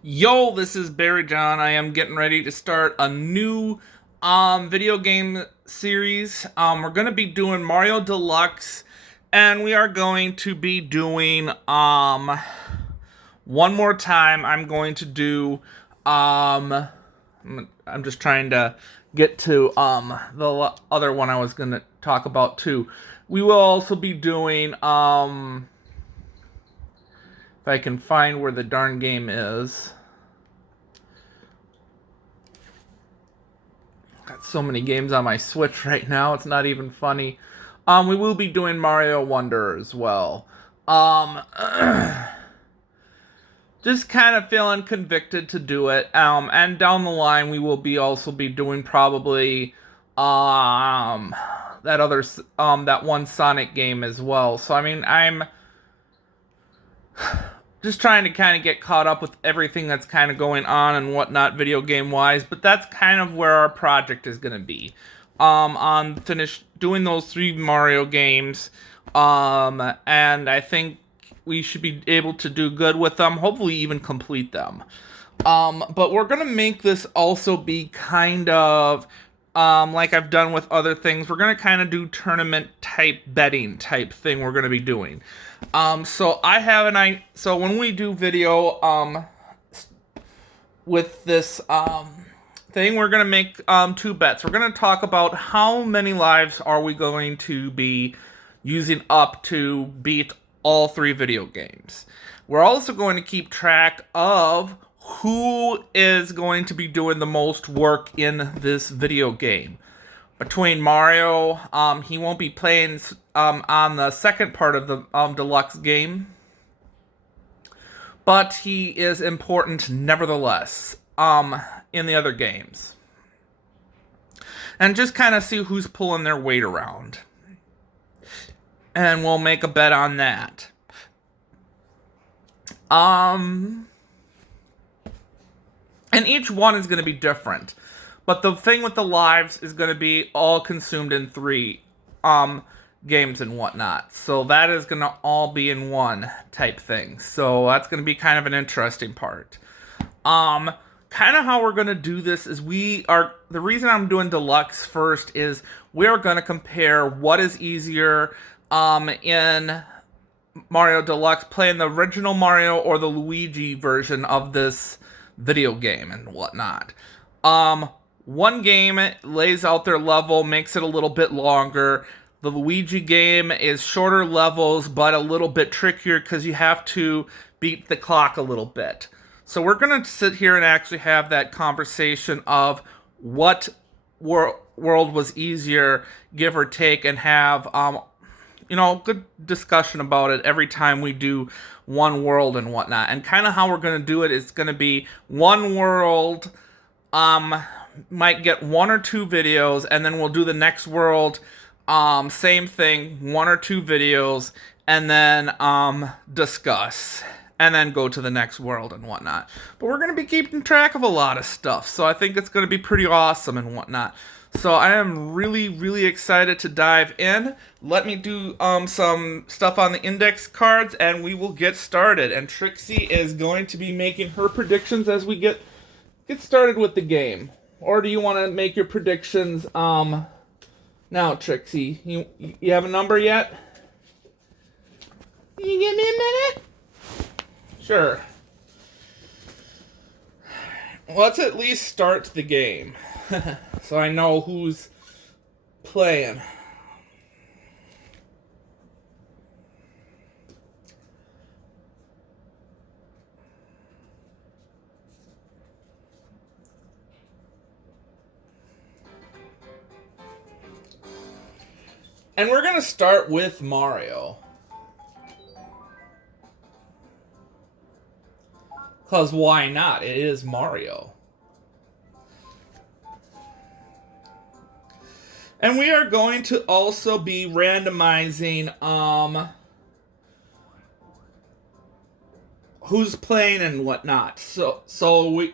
Yo, this is Barry John. I am getting ready to start a new video game series. We're gonna be doing Mario Deluxe, and we are going to be doing one more time. I'm going to do I'm just trying to get to the other one I was gonna talk about too. We will also be doing if I can find where the darn game is. Got so many games on my Switch right now, it's not even funny. We will be doing Mario Wonder as well. Um, just kind of feeling convicted to do it. And down the line, we will be also be doing probably that other that one Sonic game as well. So I mean, I'm just trying to kind of get caught up with everything that's kind of going on and whatnot video game wise, but that's kind of where our project is going to be. On finish doing those 3 Mario games, and I think we should be able to do good with them, hopefully even complete them. But we're going to make this also be kind of like I've done with other things. We're going to kind of do tournament type betting type thing we're going to be doing. So I have so when we do video with this thing, we're going to make 2 bets. We're going to talk about how many lives are we going to be using up to beat all 3 video games. We're also going to keep track of who is going to be doing the most work in this video game. Between Mario, he won't be playing on the second part of the deluxe game, but he is important nevertheless in the other games. And just kind of see who's pulling their weight around. And we'll make a bet on that. And each one is going to be different. But the thing with the lives is going to be all consumed in 3 games and whatnot. So that is going to all be in one type thing. So that's going to be kind of an interesting part. Kind of how we're going to do this is the reason I'm doing Deluxe first is we're going to compare what is easier in Mario Deluxe, playing the original Mario or the Luigi version of this video game and whatnot. One game lays out their level, makes it a little bit longer. The Luigi game is shorter levels, but a little bit trickier because you have to beat the clock a little bit. So we're going to sit here and actually have that conversation of what world was easier, give or take, and have good discussion about it every time we do one world and whatnot. And kind of how we're going to do it is going to be one world might get 1 or 2 videos, and then we'll do the next world, same thing, 1 or 2 videos, and then discuss, and then go to the next world and whatnot. But we're going to be keeping track of a lot of stuff, so I think it's going to be pretty awesome and whatnot. So I am really, really excited to dive in. Let me do some stuff on the index cards, and we will get started. And Trixie is going to be making her predictions as we get started with the game. Or do you want to make your predictions now, Trixie? You have a number yet? Can you give me a minute? Sure. Let's at least start the game. So I know who's playing. And we're going to start with Mario. Because why not? It is Mario. And we are going to also be randomizing who's playing and whatnot. So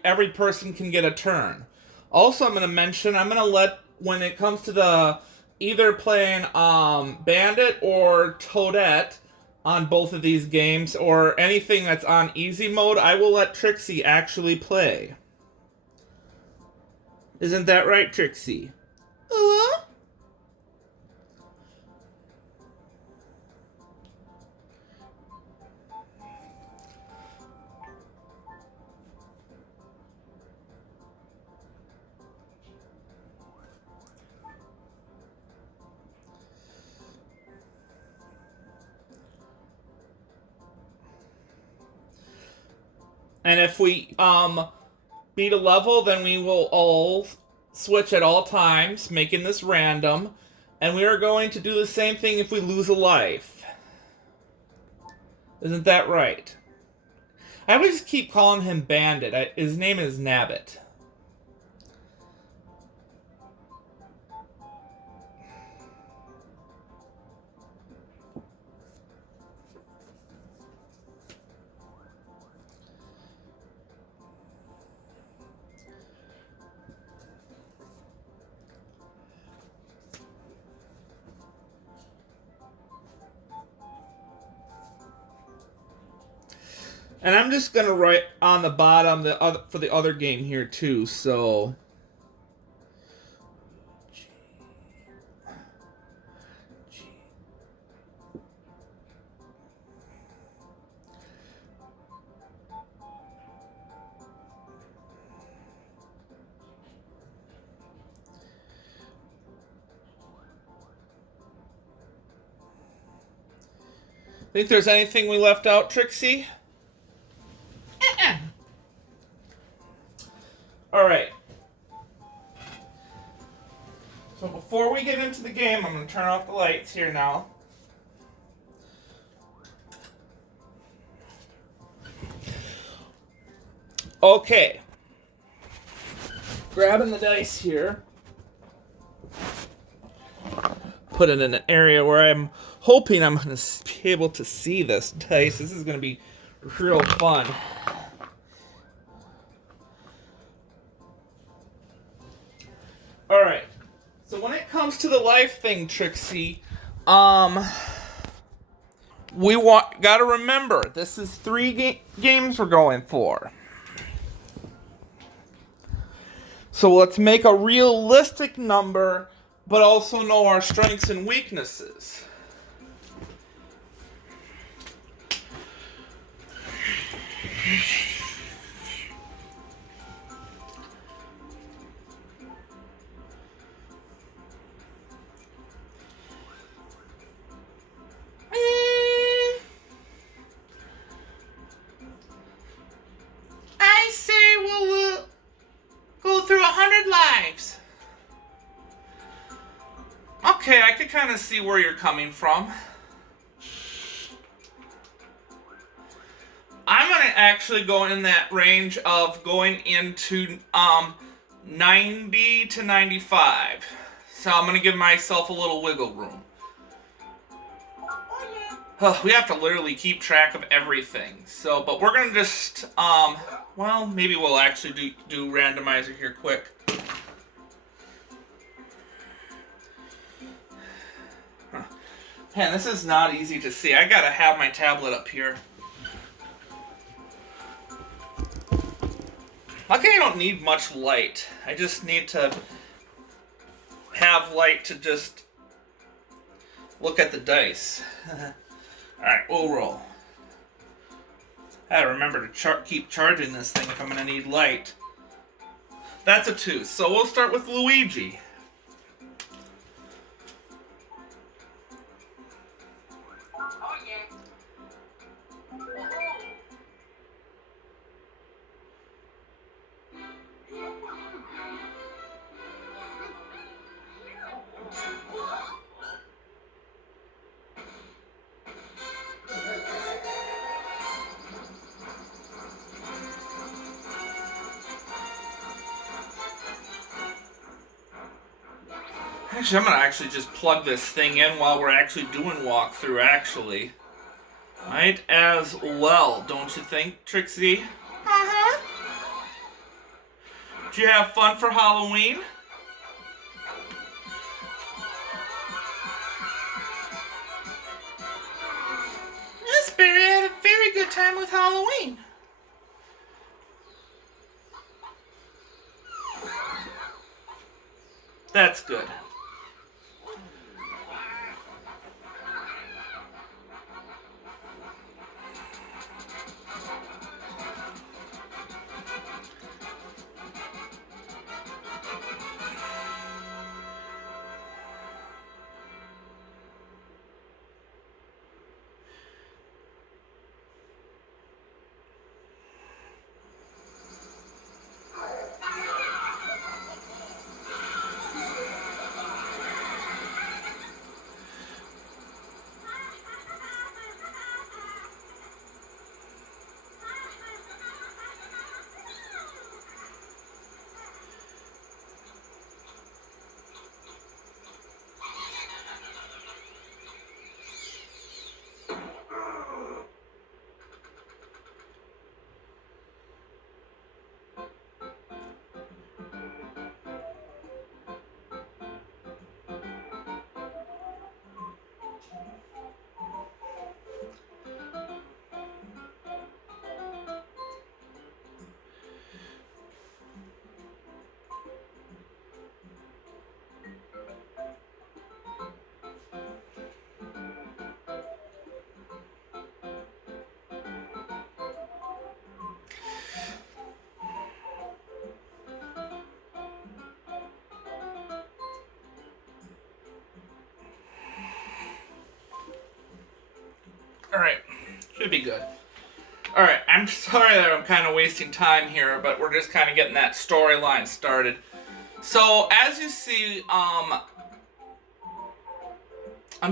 every person can get a turn. Also, I'm going to mention, I'm going to let, when it comes to the either playing Bandit or Toadette, on both of these games, or anything that's on easy mode, I will let Trixie actually play. Isn't that right, Trixie? And if we beat a level, then we will all switch at all times, making this random. And we are going to do the same thing if we lose a life. Isn't that right? I always keep calling him Bandit. His name is Nabbit. And I'm just gonna write on the bottom for the other game here too. So think there's anything we left out, Trixie? All right. So before we get into the game, I'm going to turn off the lights here now. Okay. Grabbing the dice here. Put it in an area where I'm hoping I'm going to be able to see this dice. This is going to be real fun. Alright, so when it comes to the life thing, Trixie, we gotta remember, this is 3 games we're going for. So let's make a realistic number, but also know our strengths and weaknesses. I say we'll go through 100 lives. Okay, I could kind of see where you're coming from. I'm going to actually go in that range of going into 90 to 95. So I'm going to give myself a little wiggle room. We have to literally keep track of everything. So, but we're going to just, well, maybe we'll actually do randomizer here quick. Man, this is not easy to see. I gotta have my tablet up here. Okay, I don't need much light. I just need to have light to just look at the dice. Alright, we'll roll. I gotta remember to keep charging this thing if I'm gonna need light. That's a 2, so we'll start with Luigi. Actually, I'm gonna just plug this thing in while we're actually doing walkthrough, actually. Might as well, don't you think, Trixie? Uh-huh. Did you have fun for Halloween? Raspberry had a very good time with Halloween. That's good. Alright, should be good. Alright, I'm sorry that I'm kind of wasting time here, but we're just kind of getting that storyline started. So, as you see, I'm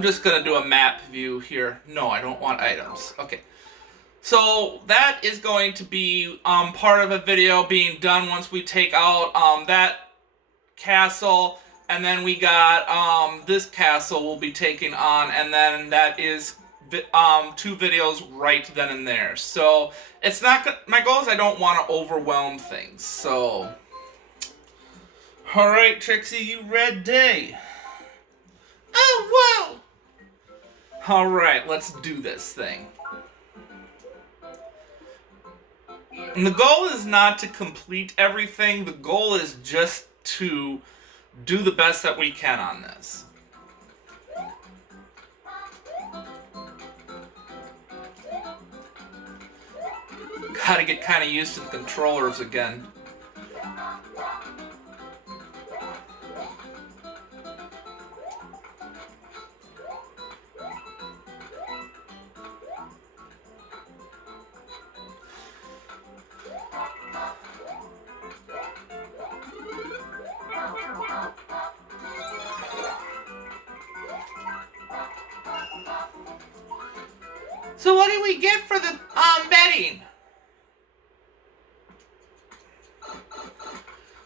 just going to do a map view here. No, I don't want items. Okay. So, that is going to be part of a video being done once we take out that castle, and then we got this castle we'll be taking on, and then that is 2 videos right then and there. So it's not my goal is I don't want to overwhelm things. So all right, Trixie, you ready? Oh, whoa! All right, let's do this thing. And the goal is not to complete everything. The goal is just to do the best that we can on this. Gotta get kind of used to the controllers again. So what do we get for the betting?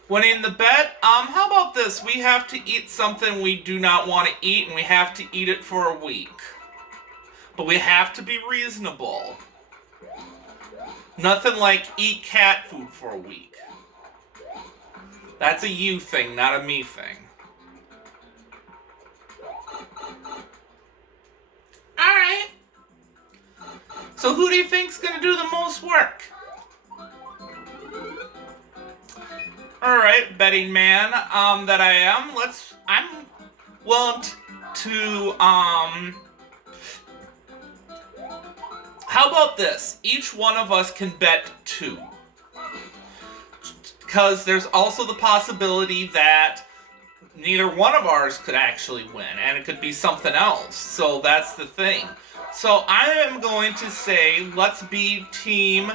Winning the bet? How about this? We have to eat something we do not want to eat, and we have to eat it for a week. But we have to be reasonable. Nothing like eat cat food for a week. That's a you thing, not a me thing. Alright. So who do you think's gonna do the most work? Alright, betting man, that I am, I'm willing to, how about this? Each one of us can bet 2. Because there's also the possibility that neither one of ours could actually win, and it could be something else. So that's the thing. So I am going to say, let's be team...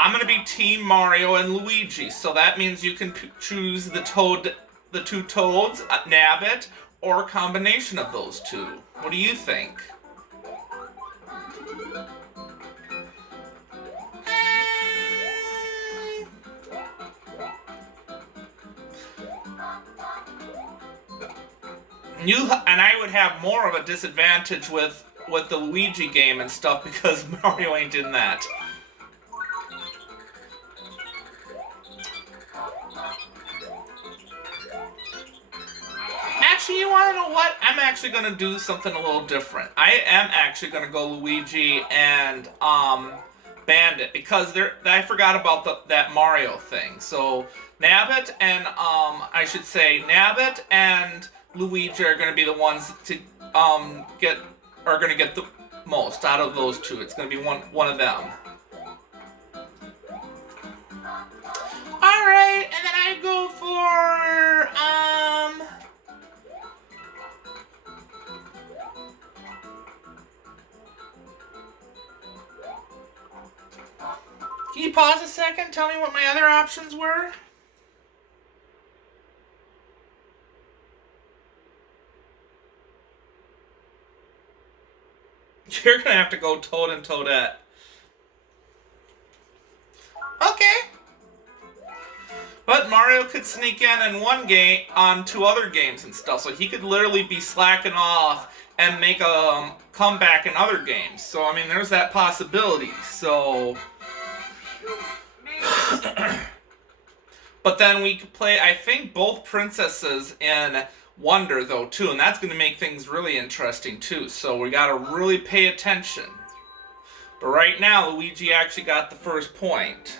I'm going to be Team Mario and Luigi, so that means you can choose the 2 toads, Nabbit, or a combination of those 2. What do you think? And I would have more of a disadvantage with the Luigi game and stuff because Mario ain't in that. Actually, you want to know what? I'm actually going to do something a little different. I am actually going to go Luigi and Bandit, because I forgot about that Mario thing. So Nabbit and Nabbit and Luigi are going to be the ones to get the most out of those two. It's going to be one of them. All right, and then I go for Can you pause a second? Tell me what my other options were. You're gonna have to go Toad and Toadette. Okay. But Mario could sneak in one game on 2 other games and stuff, so he could literally be slacking off and make a comeback in other games. So I mean, there's that possibility. So. But then we could play, I think, both princesses in Wonder, though, too. And that's going to make things really interesting, too. So we got to really pay attention. But right now, Luigi actually got the first point.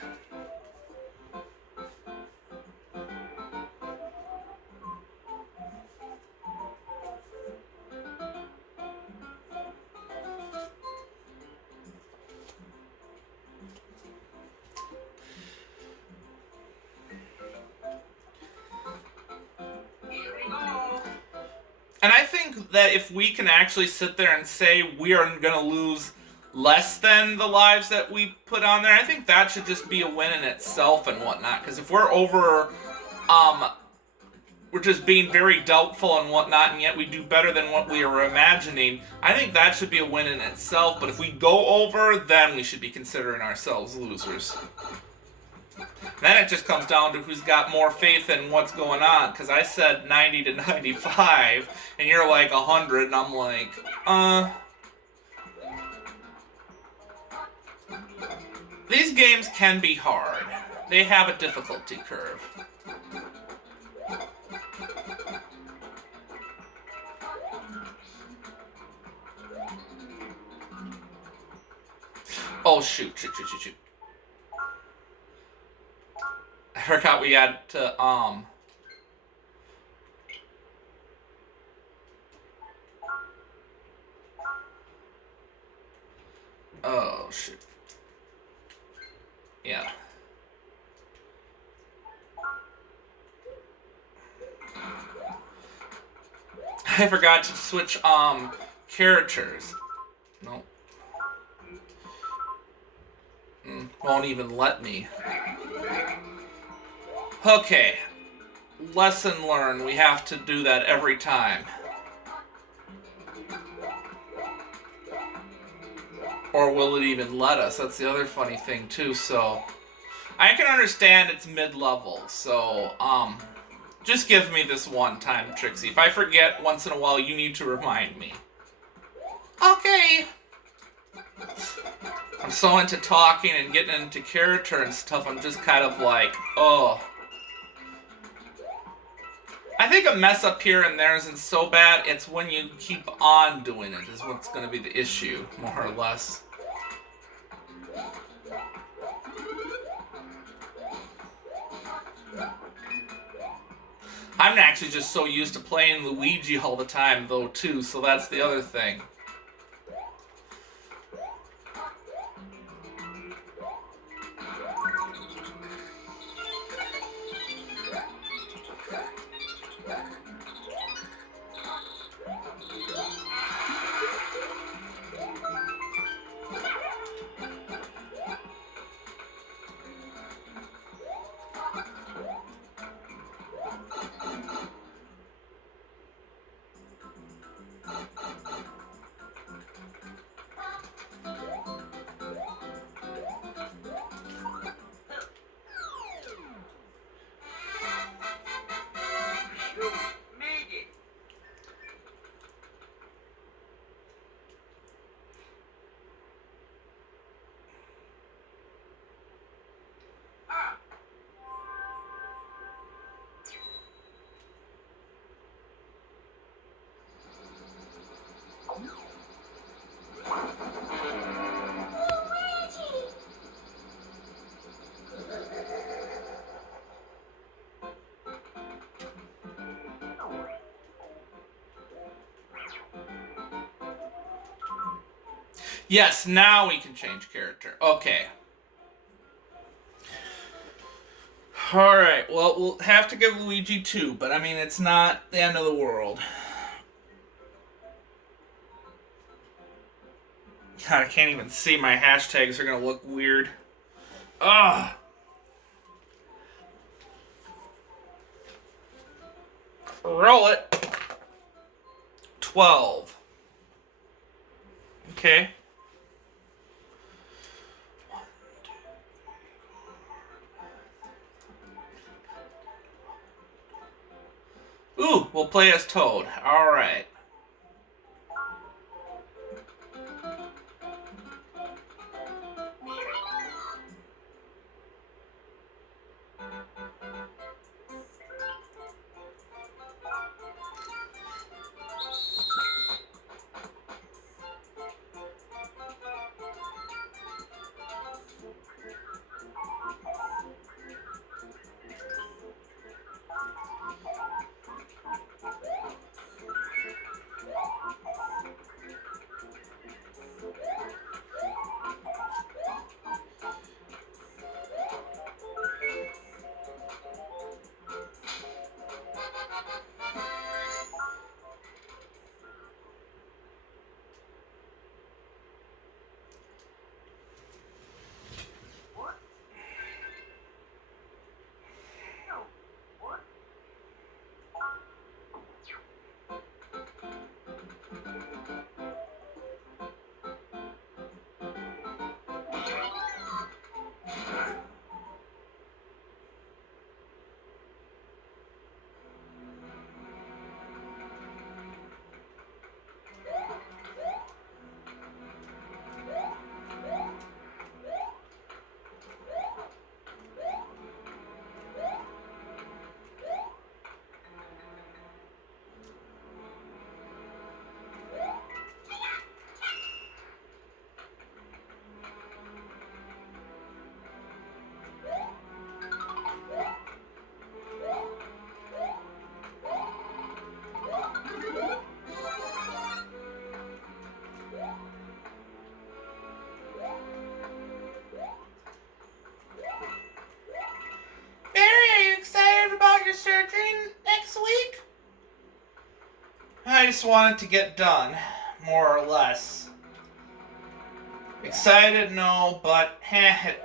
And I think that if we can actually sit there and say we are going to lose less than the lives that we put on there, I think that should just be a win in itself and whatnot. Because if we're we're just being very doubtful and whatnot, and yet we do better than what we were imagining, I think that should be a win in itself. But if we go over, then we should be considering ourselves losers. Then it just comes down to who's got more faith in what's going on, because I said 90 to 95, and you're like 100, and I'm like, These games can be hard. They have a difficulty curve. Oh, shoot. I forgot we had to, Oh, shoot. Yeah. I forgot to switch, characters. Nope. Won't even let me. Okay. Lesson learned. We have to do that every time. Or will it even let us? That's the other funny thing, too. So, I can understand it's mid-level. So, just give me this one time, Trixie. If I forget once in a while, you need to remind me. Okay. I'm so into talking and getting into character and stuff, I'm just kind of like, oh. I think a mess up here and there isn't so bad. It's when you keep on doing it is what's going to be the issue, more or less. I'm actually just so used to playing Luigi all the time, though, too, so that's the other thing. Yes, now we can change character. Okay. Alright, well, we'll have to give Luigi 2, but I mean, it's not the end of the world. God, I can't even see my hashtags. They're gonna look weird. Ugh. Roll it. 12. Okay. Ooh, we'll play as Toad. Alright. Surgery next week? I just want it to get done, more or less. Excited, no, but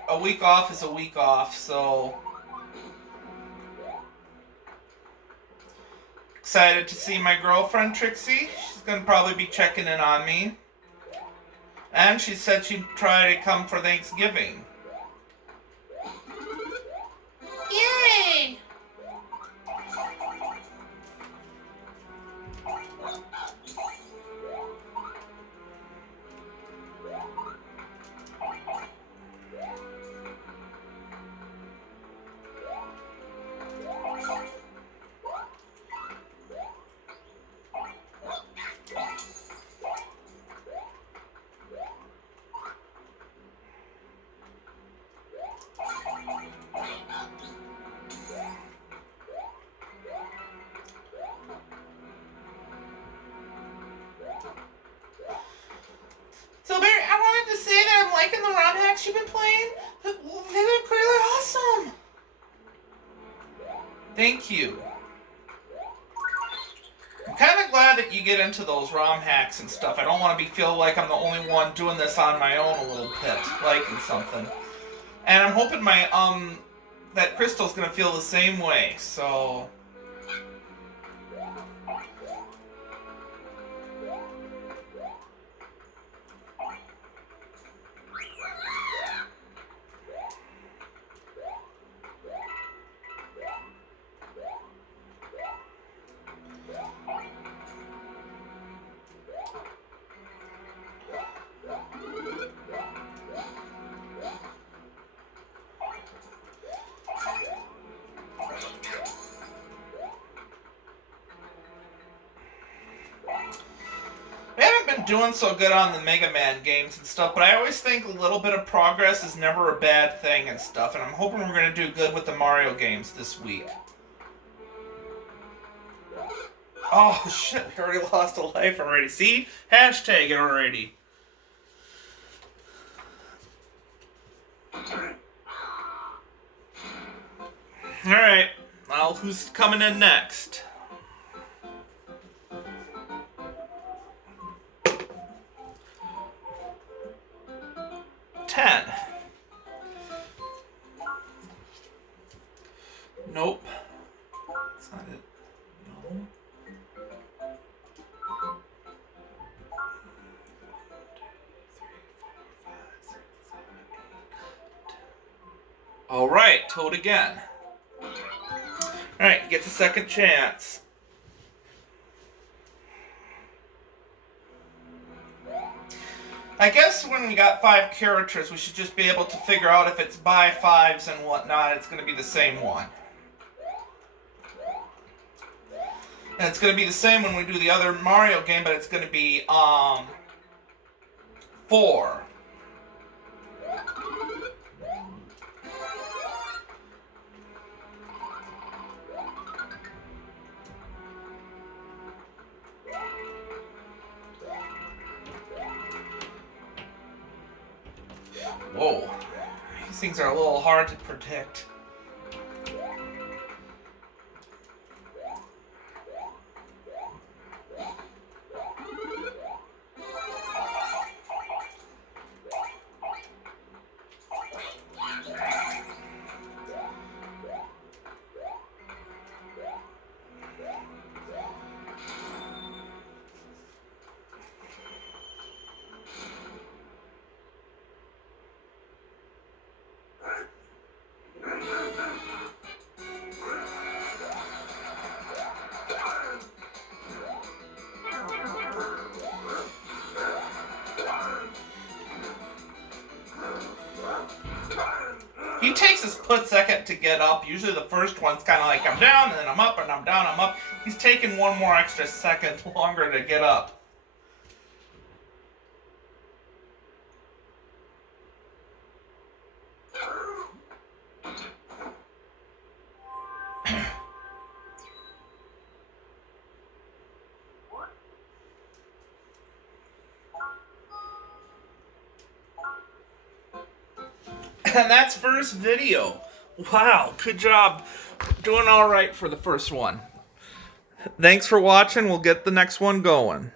a week off is a week off, so... Excited to see my girlfriend, Trixie. She's going to probably be checking in on me. And she said she'd try to come for Thanksgiving. Yay! So Barry, I wanted to say that I'm liking the ROM hacks you've been playing. They've been really awesome. Thank you. I'm kind of glad that you get into those ROM hacks and stuff. I don't want to feel like I'm the only one doing this on my own a little bit, liking something. And I'm hoping that Crystal's gonna feel the same way. So. Doing so good on the Mega Man games and stuff, but I always think a little bit of progress is never a bad thing and stuff, and I'm hoping we're going to do good with the Mario games this week. Oh shit, we already lost a life already. See? Hashtag it already. Alright, well, who's coming in next? Ten. Nope. That's not it. No. Alright, toad again. Alright, he gets a second chance. I guess when we got 5 characters, we should just be able to figure out if it's by 5s and whatnot, it's going to be the same one. And it's going to be the same when we do the other Mario game, but it's going to be 4. Whoa. These things are a little hard to predict. He takes a split second to get up. Usually the first one's kind of like, I'm down, and then I'm up, and I'm down, I'm up. He's taking one more extra second longer to get up. And that's first video. Wow, good job. Doing all right for the first one. Thanks for watching. We'll get the next one going.